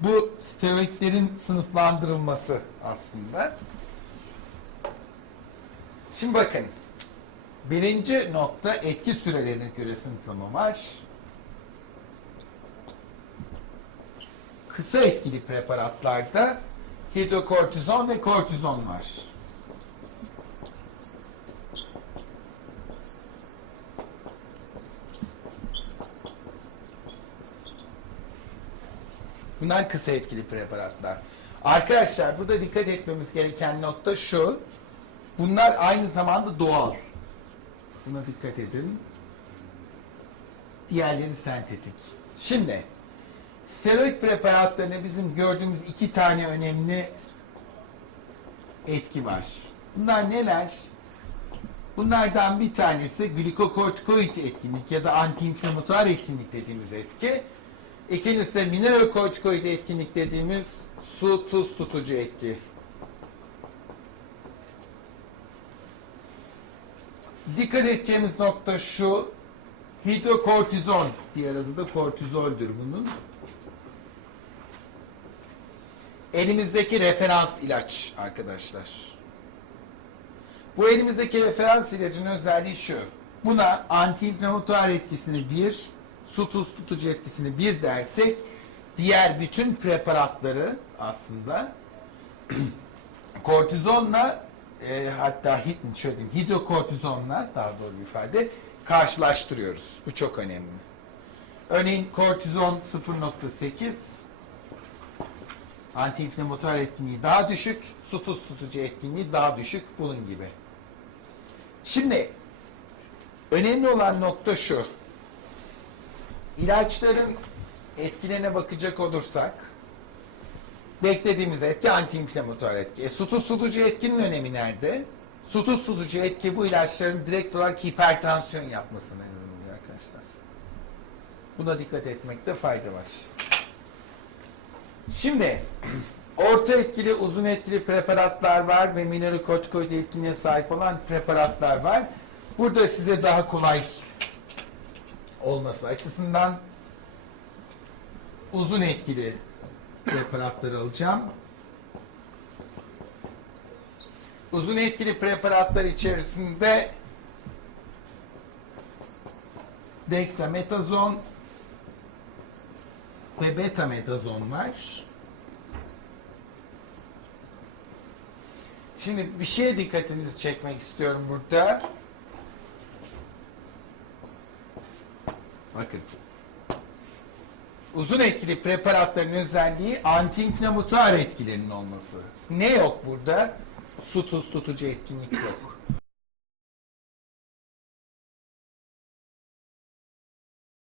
Bu steroidlerin sınıflandırılması aslında. Şimdi bakın. Birinci nokta etki sürelerine göre sınıflama var. Kısa etkili preparatlarda hidrokortizon ve kortizon var. Bunlar kısa etkili preparatlar. Arkadaşlar burada dikkat etmemiz gereken nokta şu. Bunlar aynı zamanda doğal. Buna dikkat edin. Diğerleri sentetik. Şimdi steroid preparatlarında bizim gördüğümüz iki tane önemli etki var. Bunlar neler? Bunlardan bir tanesi glikokortikoid etkinlik ya da antiinflamatuar etkinlik dediğimiz etki. İkincisi de mineralokortikoid etkinlik dediğimiz su tuz tutucu etki. Dikkat edeceğimiz nokta şu. Hidrokortizon, diğer adı da kortizoldür bunun. Elimizdeki referans ilaç arkadaşlar. Bu elimizdeki referans ilacın özelliği şu. Buna antiinflamatuar etkisini bir, su tuz tutucu etkisini bir dersek diğer bütün preparatları aslında kortizonla e, hatta hit, şöyle diyeyim, hidrokortizonla daha doğru bir ifade karşılaştırıyoruz. Bu çok önemli. Örneğin kortizon 0.8 antiinflamatuar etkinliği daha düşük, su tuz tutucu etkinliği daha düşük bunun gibi. Şimdi önemli olan nokta şu. İlaçların etkilerine bakacak olursak beklediğimiz etki antiinflamatuar etki. E, su tuz tutucu etkinin önemi nerede? Su tuz tutucu etki bu ilaçların direkt olarak hipertansiyon yapmasına neden oluyor arkadaşlar. Buna dikkat etmekte fayda var. Şimdi orta etkili, uzun etkili preparatlar var ve mineralokortikoid etkinliğe sahip olan preparatlar var. Burada size daha kolay olması açısından uzun etkili preparatları alacağım. Uzun etkili preparatlar içerisinde dexametazon ve betametazon var. Şimdi bir şeye dikkatinizi çekmek istiyorum burada. Bakın. Uzun etkili preparatların özelliği antiinflamatuar etkilerinin olması. Ne yok burada? Su tuz tutucu etkinlik yok.